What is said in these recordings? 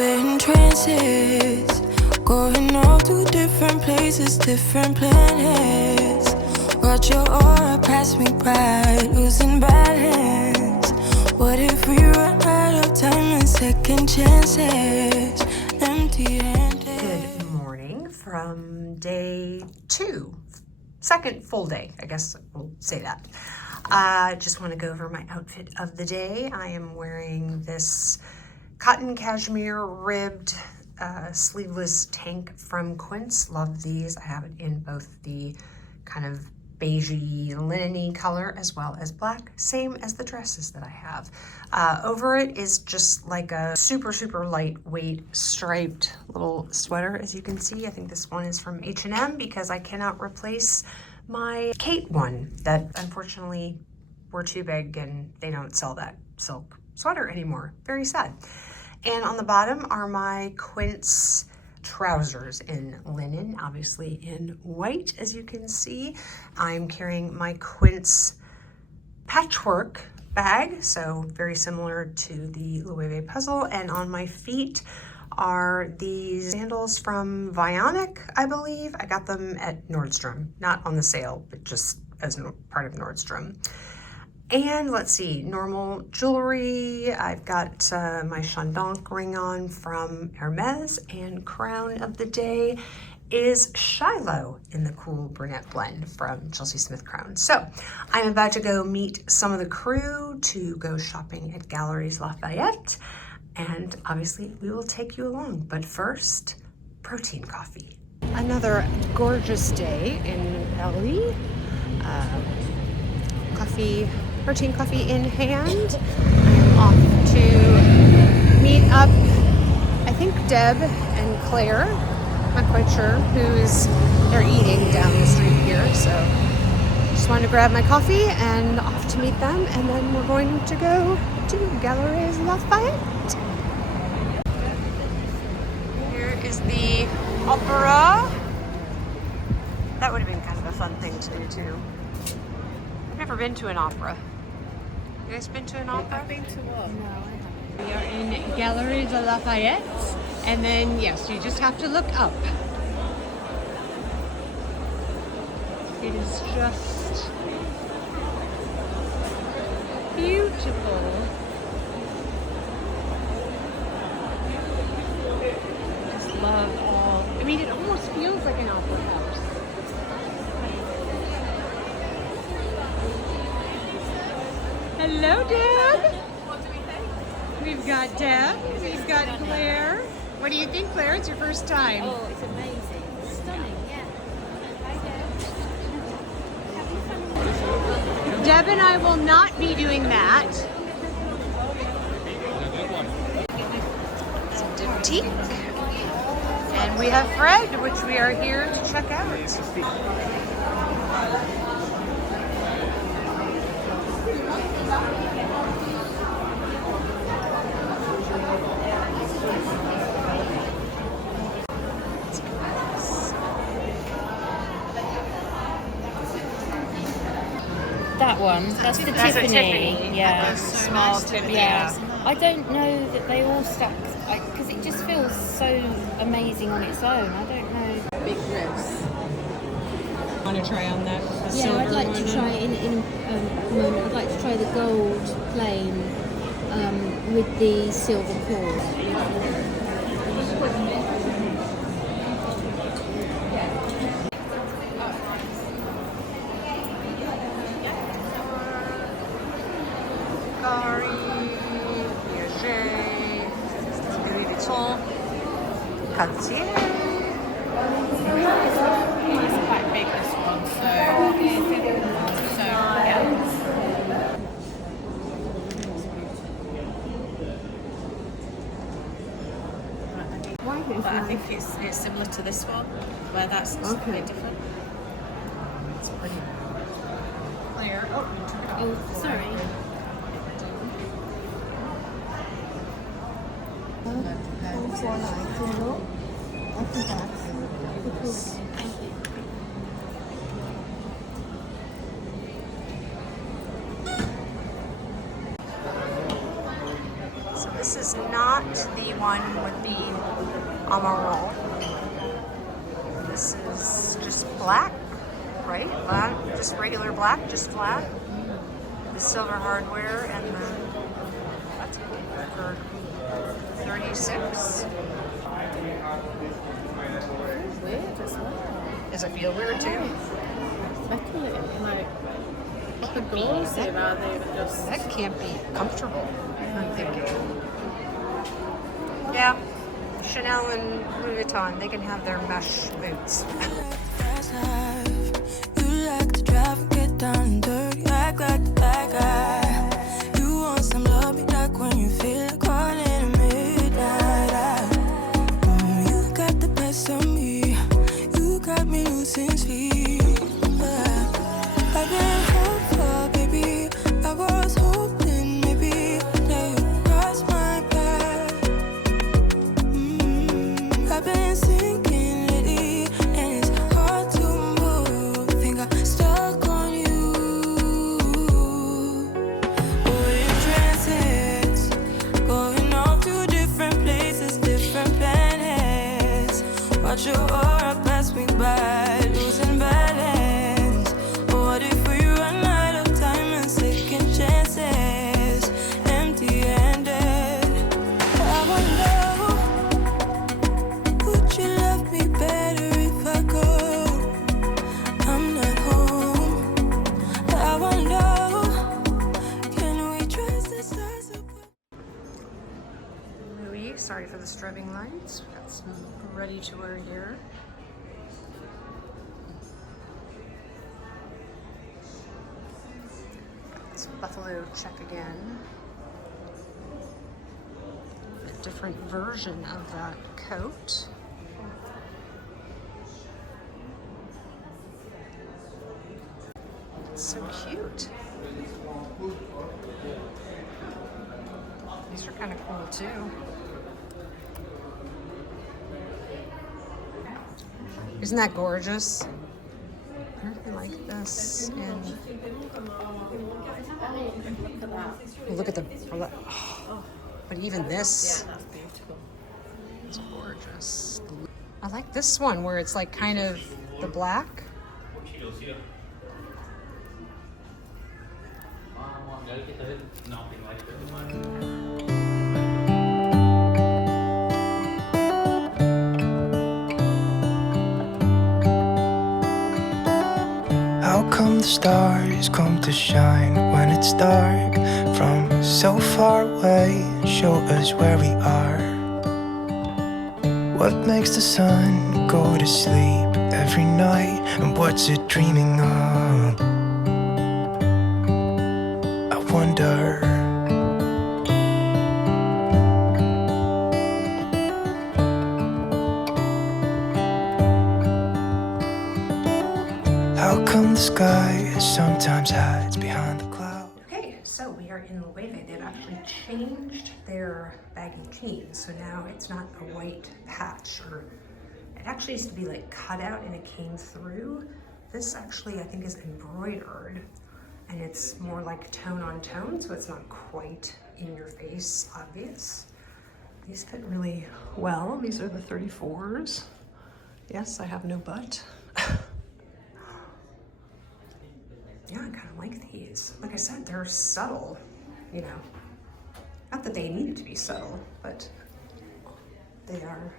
we're in trances, going off to different places, different planets. Watch your aura pass me by, losing balance. What if we run out of time and second chances, empty-handed? Good morning from day 2, second full day, I guess we'll say that. Just want to go over my outfit of the day. I am wearing this cotton cashmere ribbed sleeveless tank from Quince. Love these. I have it in both the kind of beigey linen-y color as well as black, same as the dresses that I have. Over it is just like a super lightweight striped little sweater, as you can see. I think this one is from H&M because I cannot replace my Kate one that unfortunately were too big and they don't sell that silk sweater anymore. Very sad. And on the bottom are my Quince trousers in linen, obviously in white, as you can see. I'm carrying my Quince Patchwork Bag, so very similar to the Loewe puzzle. And on my feet are these sandals from Vionic, I believe. I got them at Nordstrom, not on the sale, but just as part of Nordstrom. And let's see, normal jewelry. I've got my Chandon ring on from Hermes, and crown of the day is Shiloh in the cool brunette blend from Chelsea Smith Crown. So I'm about to go meet some of the crew to go shopping at Galleries Lafayette. And obviously we will take you along, but first, protein coffee. Another gorgeous day in LA. Protein coffee in hand. I'm off to meet up, I think Deb and Claire, not quite sure they're eating down the street here, so just wanted to grab my coffee and off to meet them, and then we're going to go to Galleries Lafayette. Here is the opera. That would have been kind of a fun thing to do too. I've never been to an opera. You guys been to an opera? I've been to one. No, I haven't. We are in Galleries Lafayette, and then yes, you just have to look up. It is just beautiful. Just love all. I mean, it almost feels like an opera house. Hello, Deb. What do we think? We've got Deb. We've got Claire. What do you think, Claire? It's your first time. Oh, it's amazing. It's stunning, yeah. Deb and I will not be doing that. It's a diptyque. And we have Fred, which we are here to check out. That one, that's the Tiffany. Yeah, Small Tiffany. yes. I don't know that they all stack, because it just feels so amazing on its own. I don't know. Big dress. Want to try on that? Yeah, I'd like to try it in a moment. I'd like to try the gold plain with the silver cord. Louis Vuitton, Cartier. It's quite big, this one, so yeah. But I think it's similar to this one, where that's slightly different. It's pretty clear. Oh, sorry. This is not the one with the Amarol. This is just black, right? Black, just regular black, just flat. The silver hardware and the, that's cool, for 36. Weird as well. Does it feel weird too? Metallic, like proper gauzy rather than just. That can't be comfortable, I'm thinking. Yeah, Chanel and Louis Vuitton, they can have their mesh boots. You like to drive and get down and dirty, act like the bad guy. You want some love, be like when you feel like calling at midnight. You got the best of me, you got me losing sleep. I've been hopeful, baby, I was hoping maybe that you cross my path. I've been sinking lately, and it's hard to move. Think I'm stuck on you. We're in transits, going off to different places, different planets. Watch your aura pass me by, losing balance. What if we run out of time and second chances, empty-handed? I wonder, would you love me better if I go? I'm not home. I wonder, can we trust the stars above? Louis, sorry for the strobing lights. We've got some ready to wear here. This buffalo check again. A different version of that coat. It's so cute. These are kind of cool too. Isn't that gorgeous? I really like this. And look at the, but even this That's beautiful. is gorgeous. I like this one where it's like kind of the black. How come the stars come to shine when it's dark from so far away and show us where we are? What makes the sun go to sleep every night, and what's it dreaming of? I wonder. How come the sky sometimes hides behind the clouds? Okay, so we are in Loewe. They've actually changed their baggy jeans, so now it's not a white patch, or it actually used to be like cut out and it came through. This actually I think is embroidered, and it's more like tone on tone, so it's not quite in your face obvious. These fit really well. These are the 34s. Yes, I have no butt. Yeah, I kind of like these. Like I said, they're subtle, you know. Not that they needed to be subtle, but they are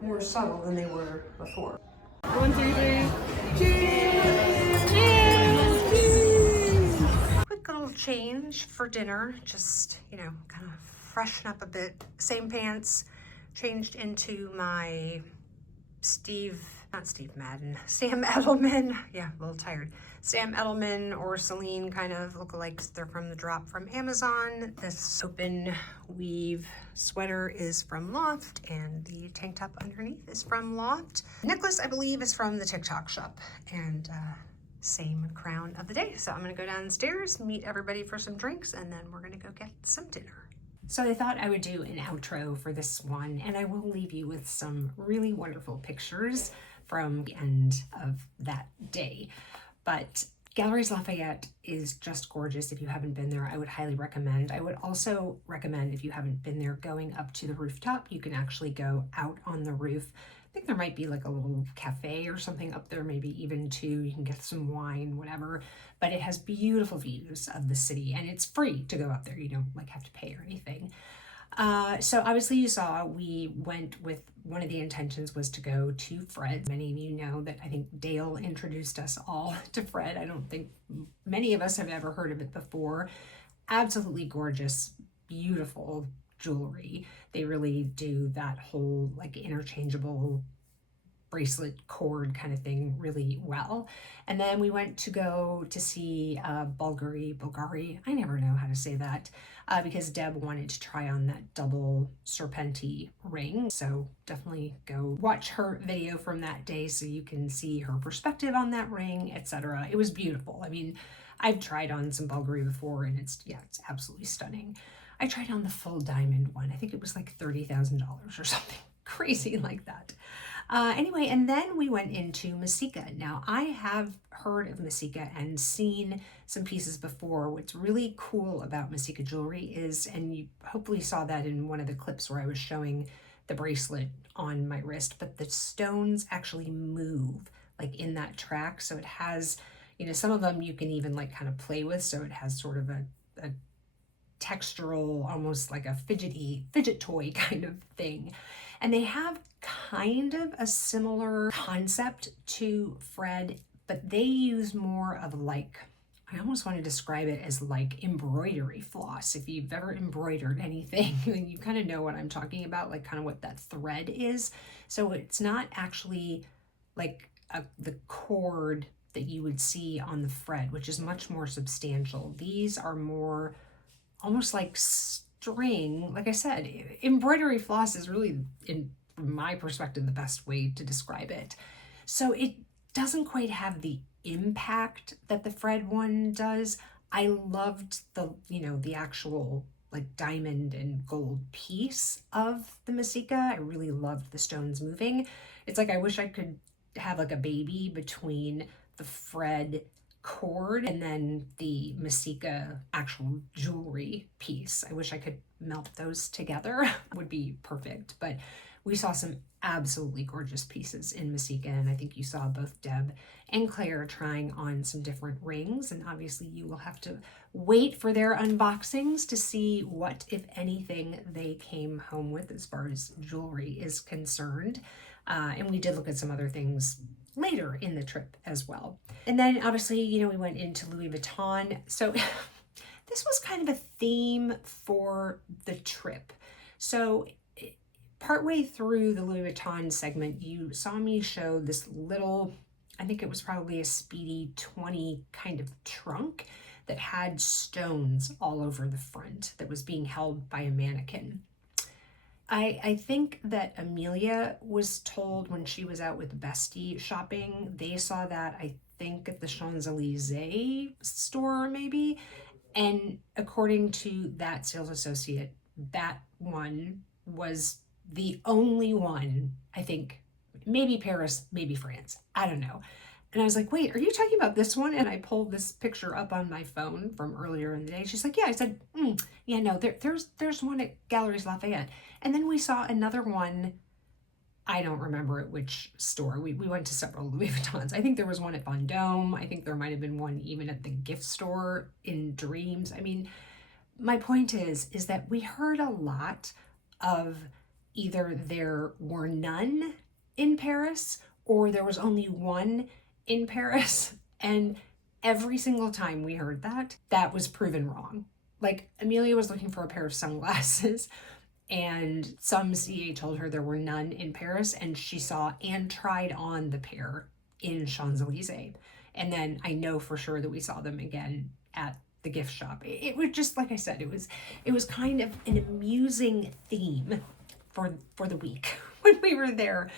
more subtle than they were before. 1, 2, 3. Cheers! Cheers! Quick little change for dinner. Just, you know, kind of freshen up a bit. Same pants, changed into my Sam Edelman. Yeah, a little tired. Sam Edelman or Celine kind of lookalikes. They're from the drop from Amazon. This open weave sweater is from Loft, and the tank top underneath is from Loft. Necklace, I believe, is from the TikTok shop, and same crown of the day. So I'm gonna go downstairs, meet everybody for some drinks, and then we're gonna go get some dinner. So I thought I would do an outro for this one, and I will leave you with some really wonderful pictures from the end of that day. But Galleries Lafayette is just gorgeous. If you haven't been there, I would highly recommend. I would also recommend, if you haven't been there, going up to the rooftop. You can actually go out on the roof. I think there might be like a little cafe or something up there, maybe even two. You can get some wine, whatever. But it has beautiful views of the city, and it's free to go up there. You don't like have to pay or anything. So obviously you saw we went with, one of the intentions was to go to Fred's. Many of you know that I think Dale introduced us all to Fred. I don't think many of us have ever heard of it before. Absolutely gorgeous, beautiful jewelry. They really do that whole like interchangeable bracelet cord kind of thing really well. And then we went to go to see Bulgari, I never know how to say that, because Deb wanted to try on that double serpenti ring. So definitely go watch her video from that day so you can see her perspective on that ring, etc. It was beautiful. I mean, I've tried on some Bulgari before, and it's absolutely stunning. I tried on the full diamond one. I think it was like $30,000 or something crazy like that. Anyway, and then we went into Messika. Now, I have heard of Messika and seen some pieces before. What's really cool about Messika jewelry is, and you hopefully saw that in one of the clips where I was showing the bracelet on my wrist, but the stones actually move like in that track. So it has, you know, some of them you can even like kind of play with. So it has sort of a textural, almost like a fidget toy kind of thing. And they have kind of a similar concept to Fred, but they use more of like, I almost want to describe it as like embroidery floss. If you've ever embroidered anything, then you kind of know what I'm talking about, like kind of what that thread is. So it's not actually like the cord that you would see on the Fred, which is much more substantial. These are more almost like string. Like I said, embroidery floss is really, from my perspective, the best way to describe it. So it doesn't quite have the impact that the Fred one does. I loved the, you know, the actual like diamond and gold piece of the Messika. I really loved the stones moving. It's like I wish I could have like a baby between the Fred cord and then the Messika actual jewelry piece. I wish I could melt those together. Would be perfect. But we saw some absolutely gorgeous pieces in Messika, and I think you saw both Deb and Claire trying on some different rings, and obviously you will have to wait for their unboxings to see what, if anything, they came home with as far as jewelry is concerned. And we did look at some other things later in the trip as well. And then obviously, you know, we went into Louis Vuitton. So this was kind of a theme for the trip. So partway through the Louis Vuitton segment, you saw me show this little, I think it was probably a Speedy 20 kind of trunk that had stones all over the front that was being held by a mannequin. I think that Amelia was told when she was out with Bestie shopping, they saw that, I think, at the Champs-Elysees store maybe. And according to that sales associate, that one was the only one, I think, maybe Paris, maybe France, I don't know. And I was like, wait, are you talking about this one? And I pulled this picture up on my phone from earlier in the day. She's like, yeah. I said, yeah, no, there's one at Galleries Lafayette. And then we saw another one. I don't remember at which store. We went to several Louis Vuittons. I think there was one at Vendôme. I think there might have been one even at the gift store in Dreams. I mean, my point is that we heard a lot of either there were none in Paris or there was only one in Paris, and every single time we heard that was proven wrong. Like, Amelia was looking for a pair of sunglasses, and some CA told her there were none in Paris, and she saw and tried on the pair in Champs-Elysees. And then I know for sure that we saw them again at the gift shop. It was just, like I said, it was kind of an amusing theme for the week when we were there,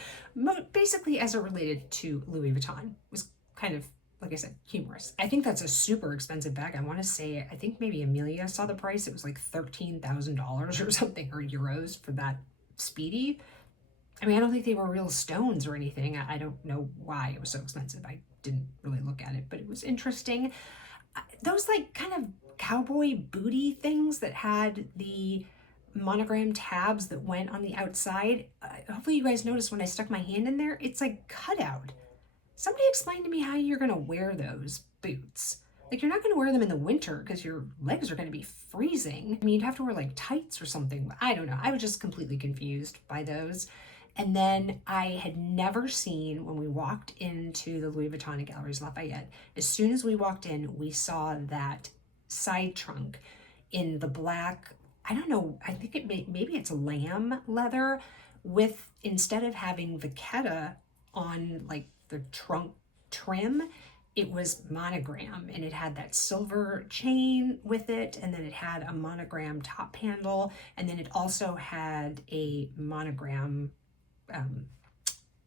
basically as it related to Louis Vuitton. It was kind of, like I said, humorous. I think that's a super expensive bag. I want to say, I think maybe Amelia saw the price. It was like $13,000 or something, or euros for that Speedy. I mean, I don't think they were real stones or anything. I don't know why it was so expensive. I didn't really look at it, but it was interesting. Those like kind of cowboy booty things that had the monogram tabs that went on the outside. Hopefully you guys noticed when I stuck my hand in there, it's like cut out. Somebody explain to me how you're gonna wear those boots. Like, you're not gonna wear them in the winter because your legs are gonna be freezing. I mean, you'd have to wear like tights or something. I don't know. I was just completely confused by those. And then I had never seen, when we walked into the Louis Vuitton at Galleries Lafayette, as soon as we walked in, we saw that side trunk in the black, I don't know, I think maybe it's lamb leather with, instead of having vachetta on like the trunk trim, it was monogram, and it had that silver chain with it, and then it had a monogram top handle, and then it also had a monogram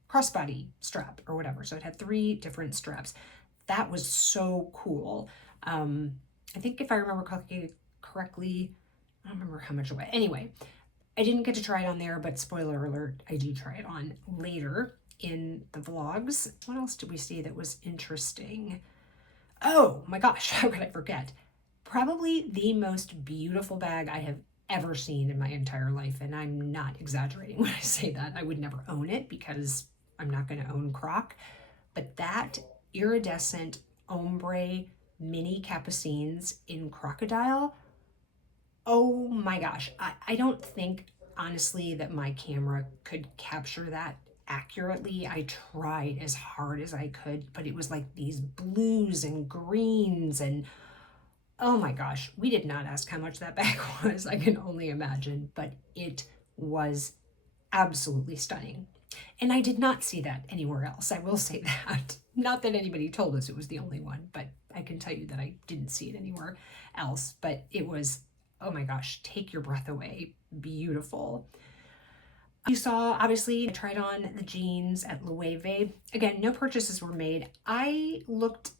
crossbody strap or whatever. So it had 3 different straps. That was so cool. I think if I remember correctly, I don't remember how much it was. Anyway, I didn't get to try it on there, but spoiler alert, I do try it on later in the vlogs. What else did we see that was interesting? Oh my gosh, how could I forget? Probably the most beautiful bag I have ever seen in my entire life, and I'm not exaggerating when I say that. I would never own it because I'm not going to own Croc, but that iridescent ombre mini capucines in crocodile, oh my gosh, I don't think honestly that my camera could capture that accurately. I tried as hard as I could, but it was like these blues and greens, and oh my gosh, we did not ask how much that bag was. I can only imagine, but it was absolutely stunning. And I did not see that anywhere else. I will say that. Not that anybody told us it was the only one, but I can tell you that I didn't see it anywhere else. But it was, oh my gosh, take your breath away. Beautiful. You saw, obviously, I tried on the jeans at Loewe. Again, no purchases were made. I looked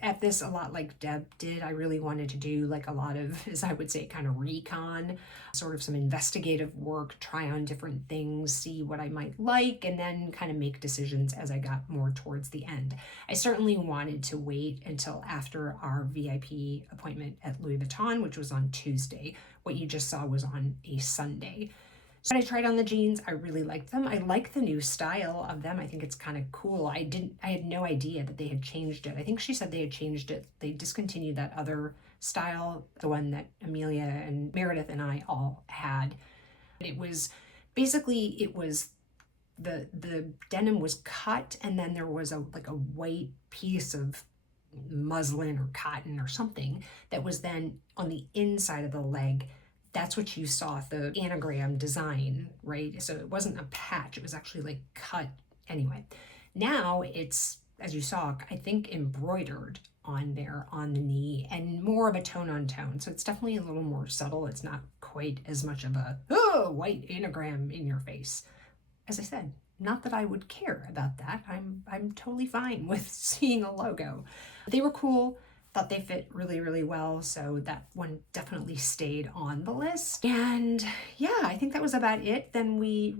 at this a lot like Deb did. I really wanted to do like a lot of, as I would say, kind of recon, sort of some investigative work, try on different things, see what I might like, and then kind of make decisions as I got more towards the end. I certainly wanted to wait until after our VIP appointment at Louis Vuitton, which was on Tuesday. What you just saw was on a Sunday. So I tried on the jeans. I really liked them. I like the new style of them. I think it's kind of cool. I had no idea that they had changed it. I think she said they had changed it. They discontinued that other style, the one that Amelia and Meredith and I all had. It was basically, it was the denim was cut, and then there was a white piece of muslin or cotton or something that was then on the inside of the leg. That's what you saw, the anagram design, right? So it wasn't a patch, it was actually like cut. Anyway, now it's, as you saw, I think embroidered on there on the knee, and more of a tone on tone. So it's definitely a little more subtle. It's not quite as much of a white anagram in your face. As I said, not that I would care about that. I'm totally fine with seeing a logo. They were cool. Thought they fit really, really well, so that one definitely stayed on the list. And yeah, I think that was about it. Then we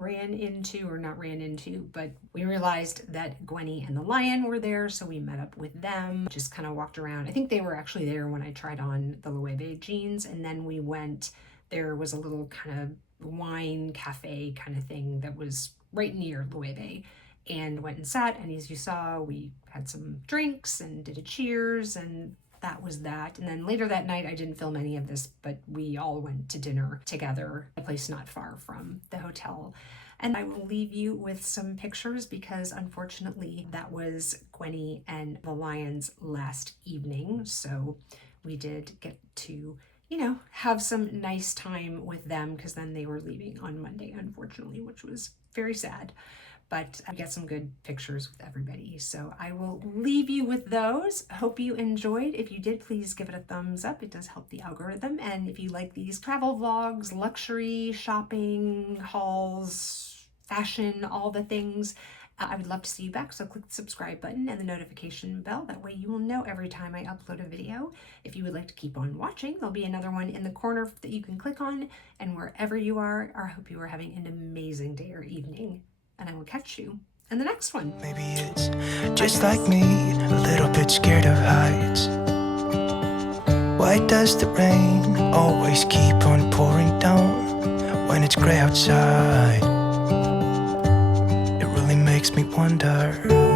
but we realized that Gwenny and the Lion were there, so we met up with them, just kind of walked around. I think they were actually there when I tried on the Loewe jeans, and then we went, there was a little kind of wine cafe kind of thing that was right near Loewe, and went and sat, and as you saw, we had some drinks and did a cheers, and that was that. And then later that night, I didn't film any of this, but we all went to dinner together, a place not far from the hotel. And I will leave you with some pictures because unfortunately that was Gwenny and the Lion's last evening. So we did get to, have some nice time with them because then they were leaving on Monday, unfortunately, which was very sad. But I got some good pictures with everybody. So I will leave you with those. Hope you enjoyed. If you did, please give it a thumbs up. It does help the algorithm. And if you like these travel vlogs, luxury, shopping, hauls, fashion, all the things, I would love to see you back. So click the subscribe button and the notification bell. That way you will know every time I upload a video. If you would like to keep on watching, there'll be another one in the corner that you can click on. And wherever you are, I hope you are having an amazing day or evening. And I will catch you And the next one. Maybe it's just like me, a little bit scared of heights. Why does the rain always keep on pouring down when it's gray outside? It really makes me wonder.